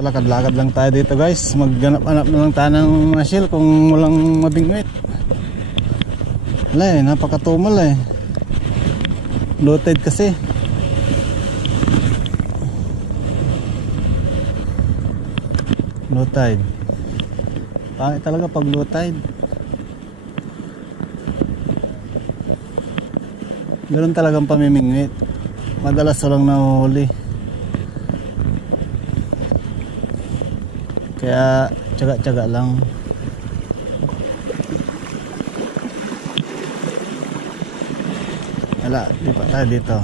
Lakad-lakad lang tayo dito guys. Magganap-anap na lang tayo ng mga shell kung walang mabingwit. Wala eh, napakatumal eh. Low tide kasi. Low tide. Pangit talaga pag low tide. Ganun talagang pamimingwit. Madalas walang nahuhuli. Kaya tsaga-tsaga lang. Wala, di pa tayo dito.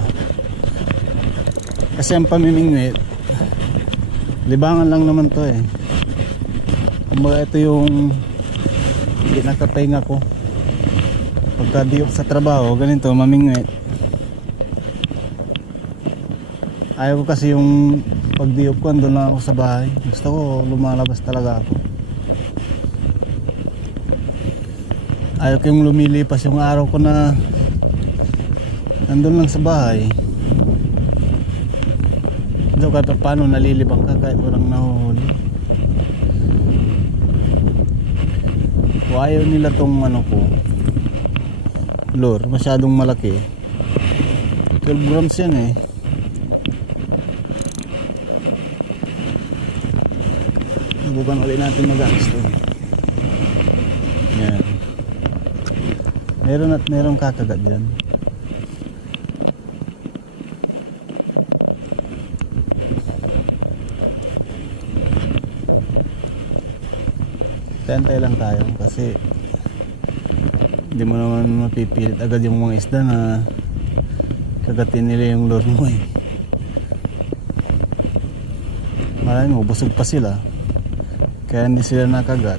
Kasi ang pamimingwit, libangan lang naman to eh. Kumbaga ito yung hindi nakapahinga ko. Pagka di ako sa trabaho, ganito, mamingwit. Ayaw ko kasi yung pag diop ko, andun lang ako sa bahay. Gusto ko lumalabas talaga ako. Ayaw ko yung lumilipas yung araw ko na andun lang sa bahay. Ito kahit paano nalilibang ka kahit walang nahuhuli. O ayaw nila tong ano ko, lure, masyadong malaki. 12 grams yan eh. Subukan ulit natin mag-anis to. Yan. Meron at merong kakagat dyan. Tantay lang tayo kasi hindi mo naman mapipilit agad yung mga isda na kagatin nila yung lure mo eh. Marami mo, busog pa sila. Kaya hindi sila nakagat.